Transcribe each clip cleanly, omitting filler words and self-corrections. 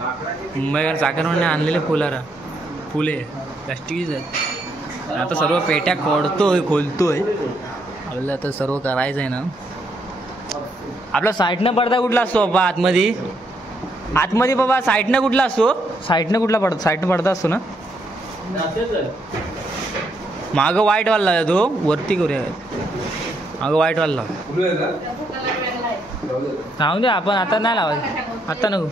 मुंबईकर चाकरमान्याने आणलेले फुले प्लास्टिकच आहेत. आता सर्व पेट्या खोलतोय आपल्याला आता सर्व करायचं आहे ना. आपला साईडनं पडदा कुठला असतो बाबा? आतमध्ये बाबा साईडनं कुठला असतो? साईडनं पडदा असतो ना. मागं व्हाईट वाला तो वरती करूया. मागं व्हाईट वाला राहू दे, आपण आता नाही लावायचं. आता नको.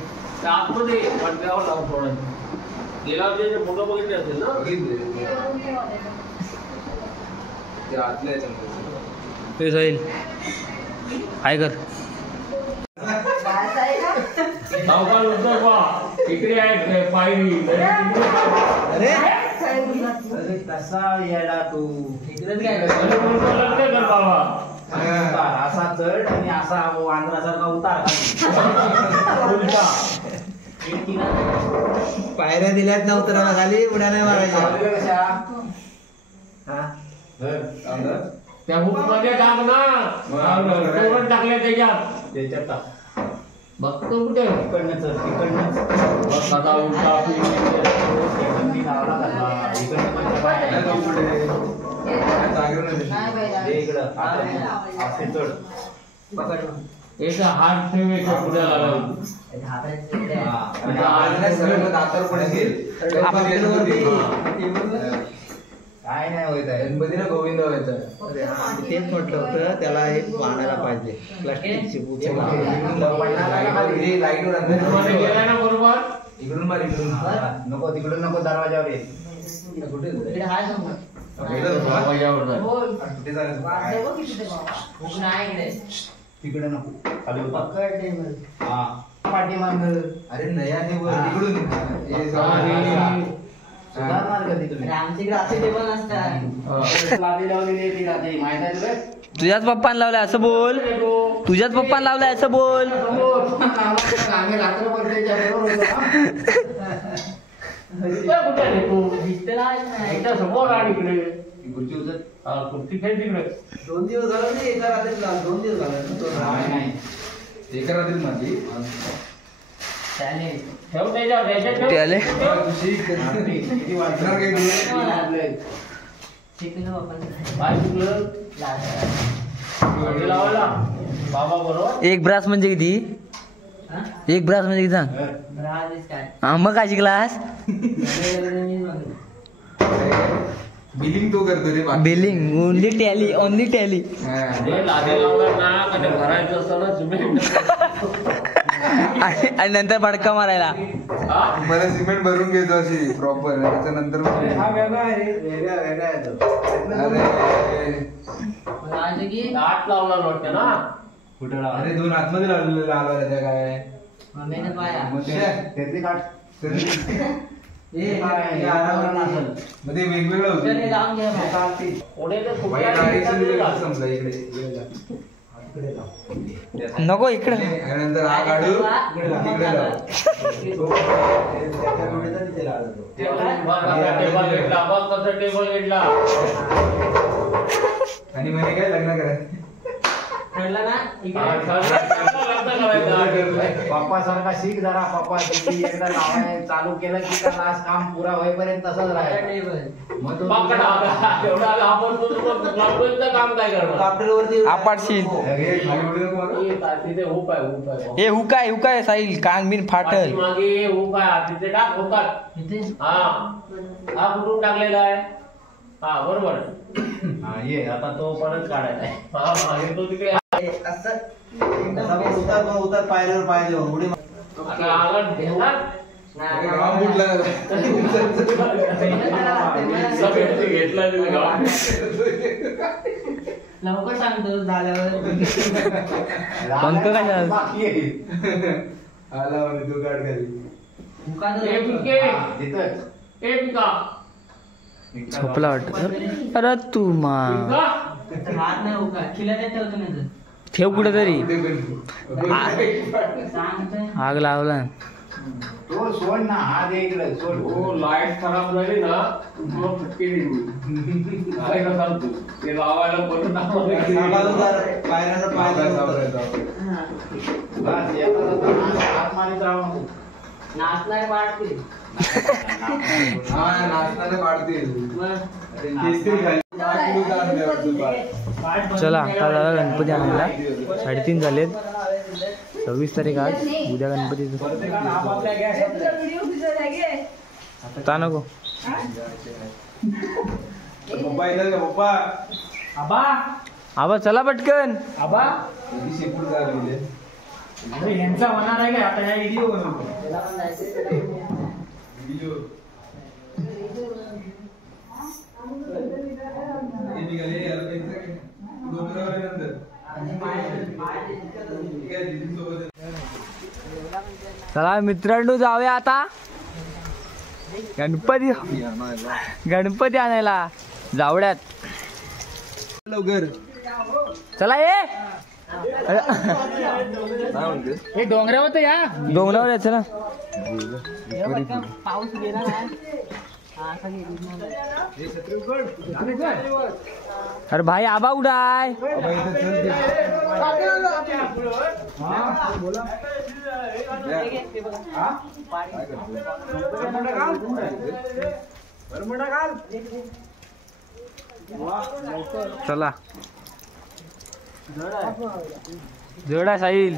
काय कर इकडे आहे पायरी. अरे कसा येडा तू इकडेच काय बाबा असा चढ आणि असा वांद्रासारखा उतार. पायऱ्या दिल्यात ना उतराला खाली उड्या नाही मारायच्या कशा. त्या हुक मध्ये टाक ना. टाकल्या त्याच्यात टाक. बघतो कुठे तिकडनं चढ तिकडनं एक हात ठेवायचा पुढे काय नाही होत आहे. गणपतीला गोविंद व्हायचं. तेच म्हटलं होतं त्याला एक वाढायला पाहिजे प्लास्टिकची बरोबर. इकडून मार इकडून नको तिकडून नको दरवाजावर ये. कुठे तिकडे नको खाली पाठी माग. अरे नया तिकडून तुझ्याच पप्पाने लावलाय असं बोल. तुझ्याच पप्पाने लावलाय असं बोल. कुर्ती खेळ तिकडे 2 दिवस झाला नाही. एका रात्रीत 2 दिवस झाला. एका रात्रीत माझी ठेव त्याच्यावर. त्याले बाबा बरोबर. एक ब्रास म्हणजे किती? एक ब्रास म्हणजे किती सांग. हा मग काय शिकलास? बिलिंग तो करतो रे. बिलिंग ओनली टॅली भरायचं असतं ना सिमेंट. आणि नंतर फडका मारायला. मला सिमेंट भरून घेतो अशी प्रॉपर. त्याच्यानंतर हा वेगळा आहे. वेगळा आहे तो. आठ लावला वाटतं ना. कुठे लावला? अरे 2 आतमध्ये लावलेलं त्या काय त्यातली काठ मध्ये वेगवेगळं होतं. नको इकडे. नंतर हा काढू तिकडे आणि म्हणे काय लग्न करायचं. पप्पा सारखा शिक जरा. पप्पा एकदा लावाय चालू केलं की लास्ट काम पुरा होईपर्यंत तसंच राहायचं. काम काय करणार? आपटशील. हे हुकाय साईल कान बिन फाटल. मागे हुकाय तिथे टाक. हुकाय हा कुठून टाकलेला आहे. हा बरोबर. ये आता तो परत काढायचा आहे. तो तिकडे उतर पायऱ्यावर पाय देऊन उडी लवकर सांगतो झाल्यावर. पंख काय आला म्हणे तू काढ झोपला वाटत. अरे तू मा हात नाही उका खिला ठेवतो नाही. ठेव कुठे तरी. सांगतोय आग लावला. तो सोड ना. हा दे इकडे सोड. हो लाईट खराब झाली ना तुला फटके देऊ. काय करणार तू ते लावायला परत पायऱ्याचा पाय बस येतात हात मारीत राहू नको. नाचणारे वाढतील. नाचणारे वाढतील. मग चला आता झाला गणपती आणायला 3:30 झालेत. 26 तारीख आज. उद्या गणपती आता नको आबा चला पटकन. आबा यांचा होणार आहे का आता या व्हिडिओ चला मित्रांनो जाऊया आता गणपती आणायला जावड्यात. लवकर चला ये हे डोंगरावर तर या. डोंगरावर यायचं ना. पाऊस गेला ना. अरे भाई आबा कुठं आहे? चला जड आहे साहिल.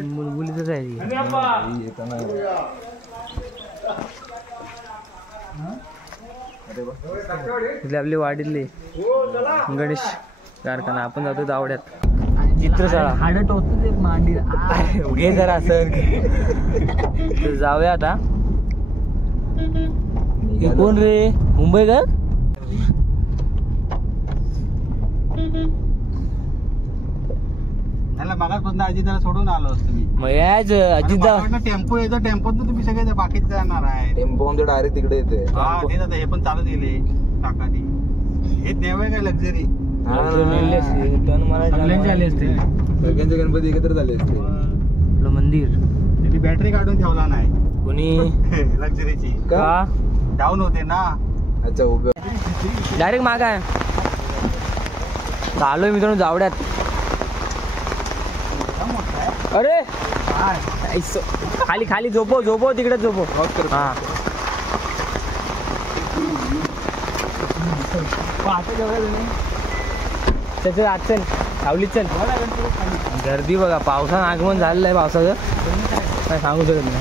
बुलबुलीच आहे ती आपली वाडीतली गणेश कारखाना. आपण जातो दावड्यात. चित्रशाळा हाडट होत ते मांडी घे जरा असं जाऊया आता. कोण रे मुंबईकर? मागासपासून अजितला सोडून आलो असतो मी. मग यायचं अजितदा. टेम्पो येतो. टेम्पोत तुम्ही सगळे बाकीचे जाणार आहे. टेम्पो आमच्या डायरेक्ट तिकडे येते. हे पण चालत गेले टाका ती. हे देव आहे काय लक्झरी? झाले असते सगळ्यांचे गणपती एकत्र झाले असते. आपलं मंदिर त्यांनी बॅटरी काढून ठेवला नाही कोणी लक्झरीची. का डाऊन होते ना. अच्छा उभे डायरेक्ट माग आहे. चालू आहे मित्रांनो जावड्यात. अरे खाली खाली झोपो तिकडे झोपो. हा चल आज चल सावलीत चल. गर्दी बघा. पावसानं आगमन झालेलं आहे. पावसाचं काय सांगू शकत नाही.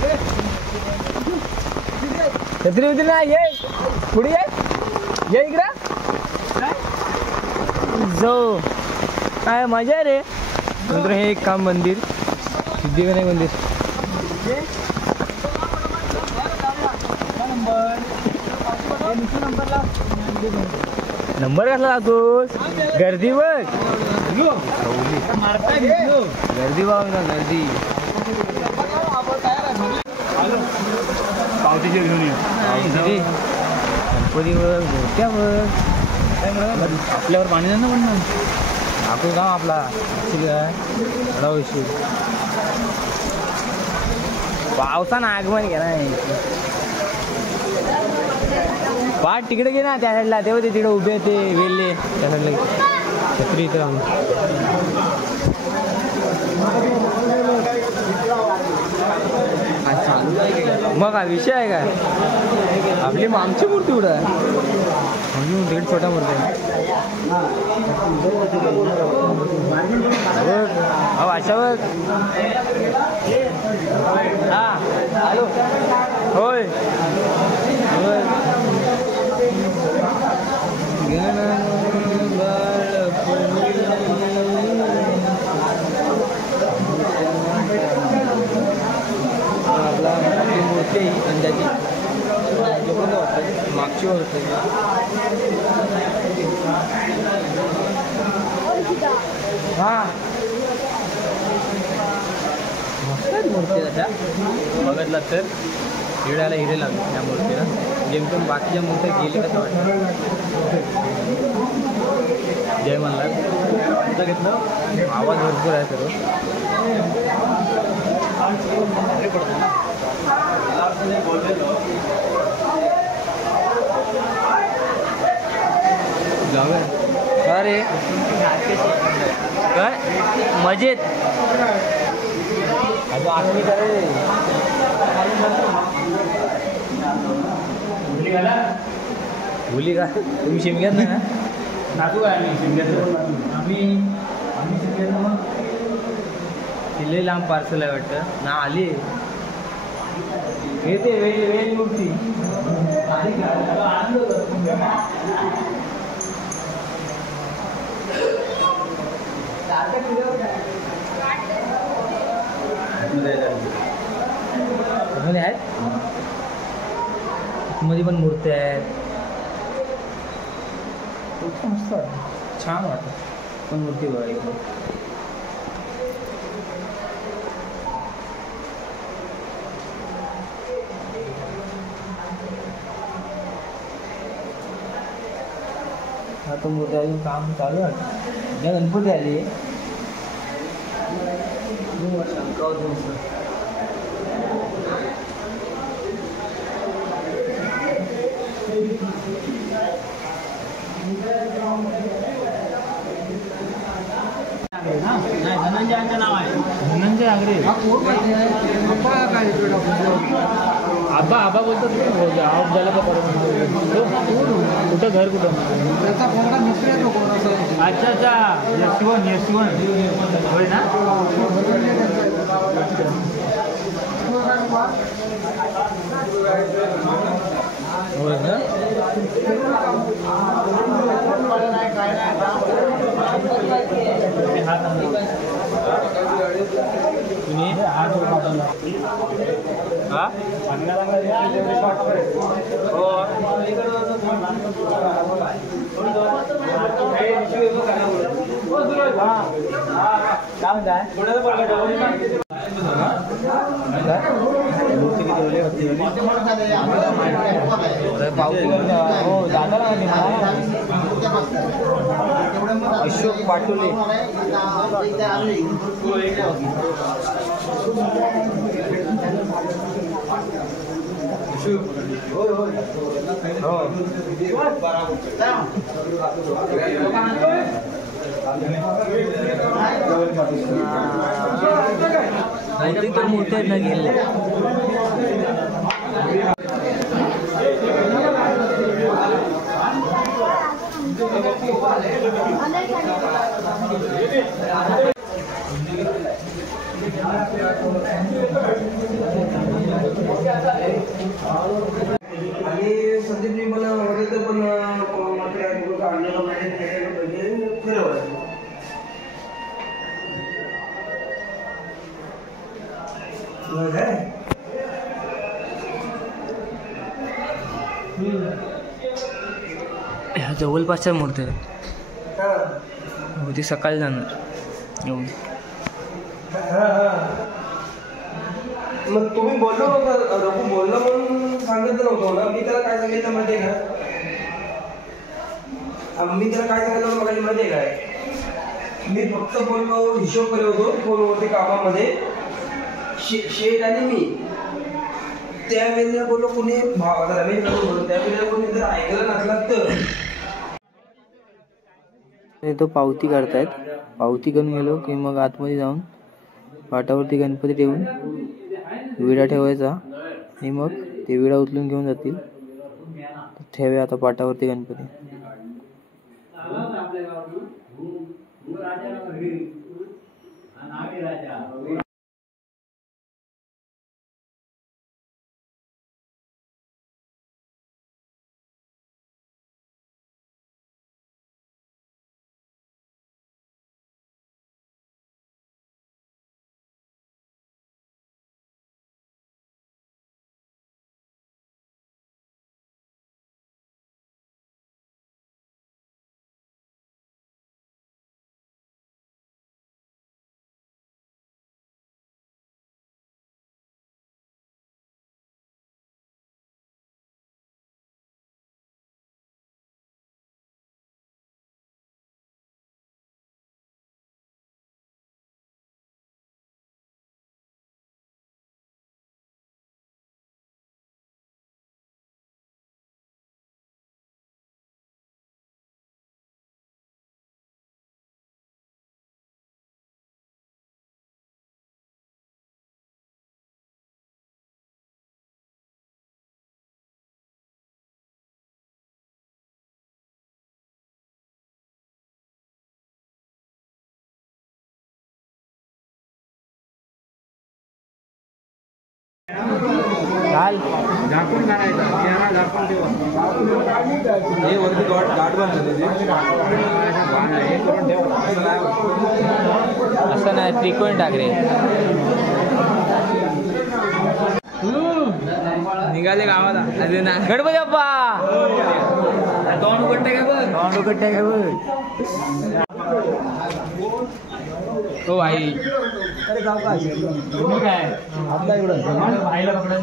छत्री होती ना. ये पुढे ये इकडं जो काय मजा आहे रे. नंतर हे एक काम मंदिर सिद्धिविनायक मंदिर. नंबर कसला लागतोस? गर्दी बघ. गर्दी बघ ना गर्दी. पावतीचे घेऊन ये. गणपतीवर मूर्त्यावर आपल्यावर पाणी नाही ना म्हणणार. आपण गाव आपला पावसानं आगमन घ्या नाही. वाट तिकडे गे ना त्या साईडला. तेव्हा ते तिकडे उभे ते वेल्ले त्या साईडला. छत्री इथं राहून मग हा विषय आहे काय. आपली आमची मूर्ती कुठं आहे? म्हणून तिकडे छोट्या मूर्ती आहे. हो अशा बघ. हा हॅलो होय आपली मूर्ती अंदाजी मागची होते. हा मस्त मूर्ती तशा बघितला तर हिऱ्याला हिरे लागले त्या मूर्तीला. जेमतेम बाकीच्या मूर्त्या गेले कसं वाटतं. जय मल्हार. घेतलं आवाज भरपूर आहे सर्व. अरे काय मजेत. भुली का तुम्ही शिमग्यात ना नातू आहे आम्ही शिमग्याचं. आम्ही शिमग्यात मग किल्ले लांब पार्सल आहे वाटतं ना आली येते वेळ मूर्ती आहेत मध्ये पण मूर्त्या आहेत मस्त वाटत छान वाटत पण मूर्ती बघा एकदम आता मूर्ती अजून काम चालू आहे उद्या गणपती आली धनंजयांचं नाव आहे. धनंजय आगरे आबा आबा बोलतात आऊट झाला का परत कुठं घर कुठं अच्छा अच्छा यशवंत होय ना होय ना तुम्ही हा अशोक पाटोले बहुतेक तर मोठे आहेत ना गेले आणि संदीपनी मला होतं पण ह्या जवळपासच्या मूर्ती आहेत होती सकाळी जाणार येऊन मग तुम्ही बोललो नव्हतं रघु बोललो म्हणून सांगितलं नव्हतं ना. मी त्याला काय सांगितलं माहिती आहे का मी त्याला काय सांगितलं मग माहिती आहे काय मी फक्त बोललो हिशोब करत होतो फोनवरती कामामध्ये शेठ आणि मी त्यावेळेला बोललो कुणी रमेश बोललो त्यावेळेला कोणी जर ऐकलं नसला तर तो पावती काढतायत पावती करून गेलो की मग आतमध्ये जाऊन पाटावरती गणपती ठेवून विडा ठेवायचा आणि मग ते विडा उचलून घेऊन जातील ठेवे आता पाटावरती गणपती घाल झाकून करायचा चेहरा झाकून ठेवा हे वरती गाठ बांधली हे करून ठेवा असं नाही त्रिकोण टाक रे. निघाले गावाला गणपती बाप्पा तोंड उघडते का बघ तोंड उघडते का बघ. हो भाई अरे गाव काय काय आपला एवढं भाईला पकडा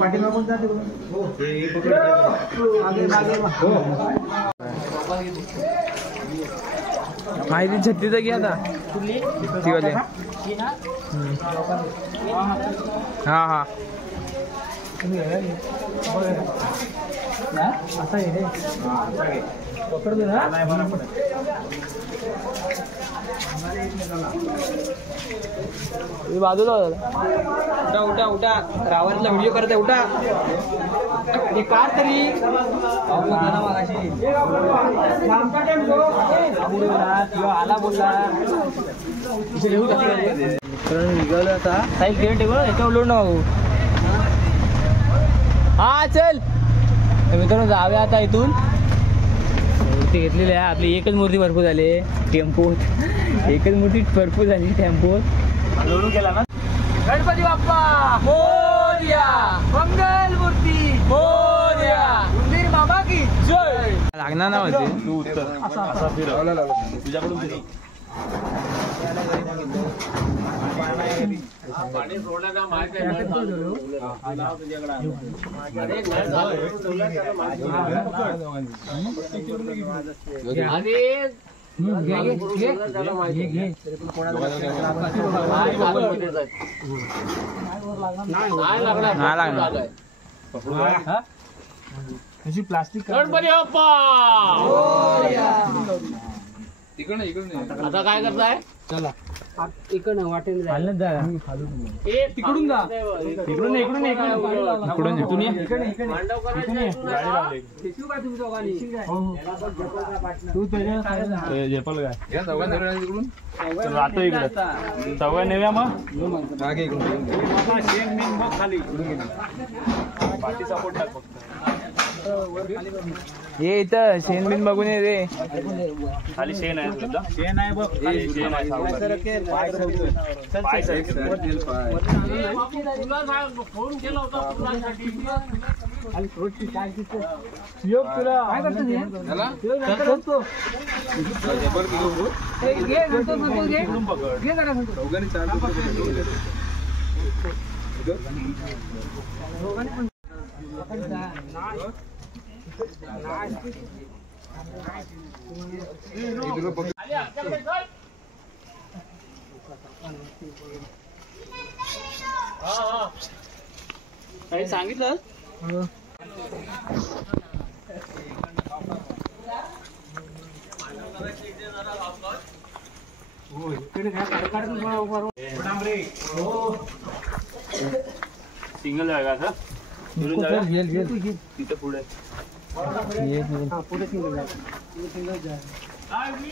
पाठीमागून जाते हो हे पकड मागे हो माहिती छत्तीचं घे आता ती वाले हा हा असा आहे रे पकडतो ना नाही बरा पडत बाजूला उठा उठा उठा रावणला व्हिडिओ करत आहे उठा हे कार तरी आला बोलला निघालं आता साईड घेऊन ठेव याच्यावर लोड नको. हा चल मित्रांनो जाऊया आता इथून. मूर्ती घेतलेली आहे आपली एकच मूर्ती भरपूर झाली टेम्पोत एकच मूर्ती भरपूर झाली टेम्पोत लोडून गेला ना. गणपती बाप्पा मोरया मंगल मूर्ती मोरया उंदीर बाबा की जय. लागणार ना होते तू उत्तर असा फिरवला तुझ्याकडून फिरव पाणी सोडलं का माहिती आहे प्लास्टिक गणपती बाप्पा आता काय करताय चला इकडनं वाटेल खालून जा तिकडून जा इकडून इकडून इकडून इकडून तू झेपल काय राहतो इकडे चौघा नेव्या मग खाली पाठी सपोर्ट टाक फक्त ये इथं शेण बिन बघून ये रे. खाली शेण आहे शेण आहे बघ शेण आहे फोन केला होता फुलांसाठी काही सांगितलं सिंगल जागा असं तिथे पुढे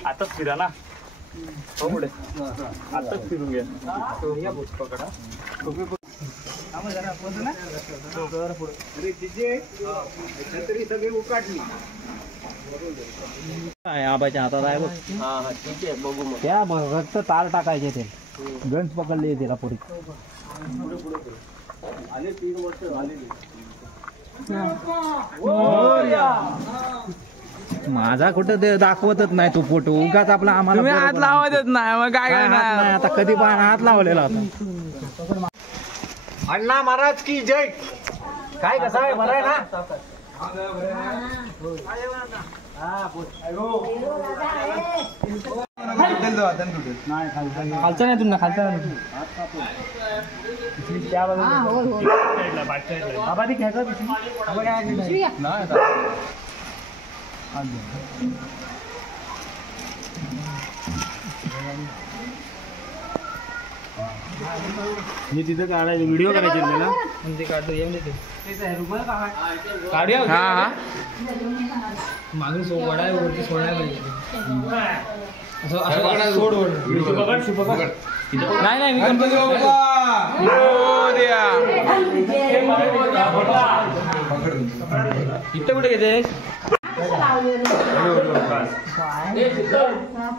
आताच फिरा ना हो पुढे आताच फिरून घ्या सगळी उकाटली आबाच्या हातात आहे बघ त्या फक्त तार टाकायचे ते गंज पकडले त्याला पुढे आले 3 वर्ष झाले माझा कुठं ते दाखवतच नाही तो फोटो उगाच आपला आम्हाला हात लावतच नाही मग काय करणार. आता कधी पण हात लावलेला होता. अण्णा महाराज की जय. काय कसं आहे बरं आहे ना खालचा नाही तुला खालचा नाही बाबा ती घ्यायचा मी तिथं काढायचं व्हिडिओ करायचे ना ते काढतो येऊन देते काढूया हा हा मागून वडा वरती सोडायला पाहिजे असं सोड नाही नाही मी गणपती इथं कुठे घेते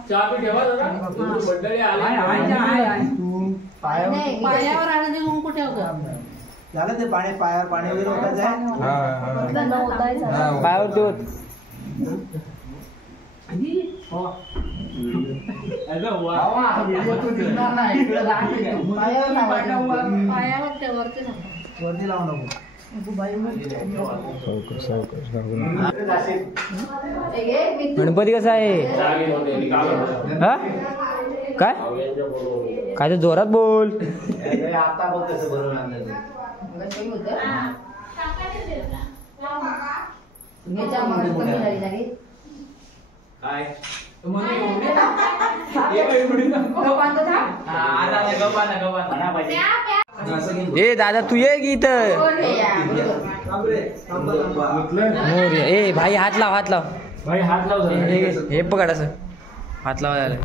चहा पी ठेवा जरा मंडळी आली पायावर आणि कुठे होतं झालं ते पायावर पाणी वगैरे होतात पायावर देऊ वरती लावू नको गणपती कसा आहे हा काय काय तर जोरात बोल आता बघ कसं भरून आणलं ए दादा तू ये की इथं ए भाई हात लाव भाई हात लाव हे पकड असं हात लावा झालं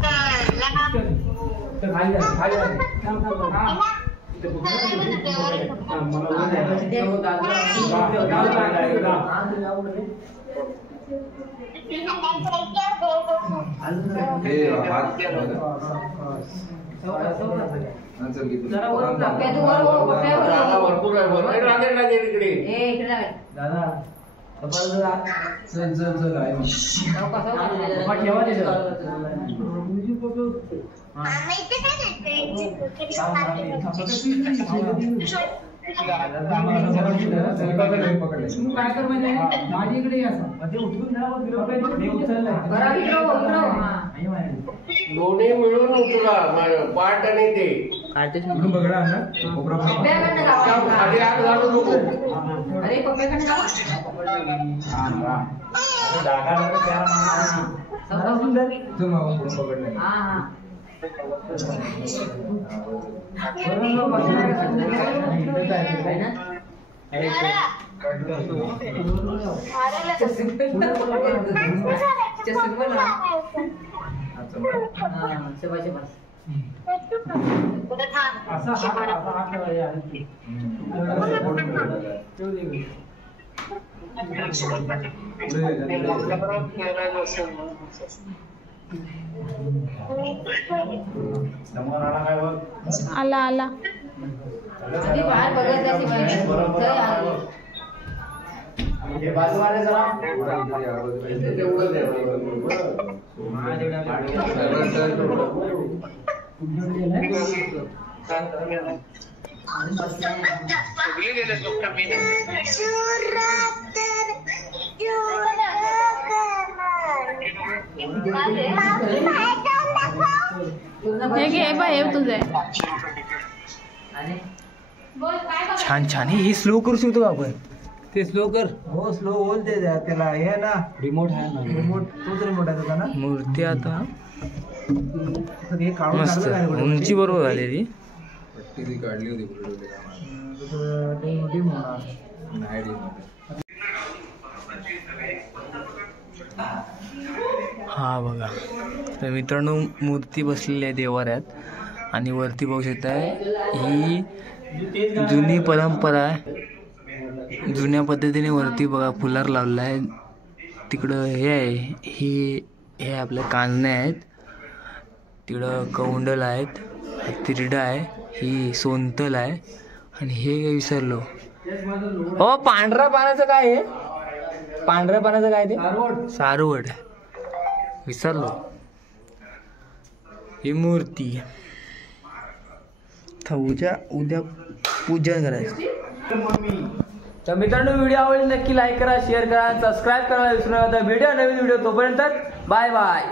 दोन्ही मिळून तुला पार्ट आणि ते खाली आग घालू नको आला आला हे तुझे छान छान हे स्लो करू शकतो आपण ते स्लो कर हो स्लो होल ते त्याला हे ना रिमोट आहे ना रिमोट तोच रिमोट आहे त्याचा ना मूर्ती आता हे काढून मस्त उंची बरोबर झालेली काढली होती हा बघा तर मित्रांनो मूर्ती बसलेली आहे देवाऱ्यात आणि वरती बघू शकताय ही जुनी परंपरा आहे जुन्या पद्धतीने वरती बघा फुलार लावला आहे तिकडं हे आहे हे आपल्या कांजणे आहेत तिकडं कौंडल आहेत तिरडा आहे ही सोनतल आहे आणि हे विसरलो हो पांढऱ्या पानाचं काय आहे पांढऱ्या पानाचं काय ते सारवड विसरलो ही मूर्ती उद्या पूजन करायचं तर मित्रांनो व्हिडिओ आवडली नक्की लाईक करा शेअर करा सबस्क्राईब करायला विसरू नका व्हिडिओ नवीन व्हिडिओ तोपर्यंत बाय बाय.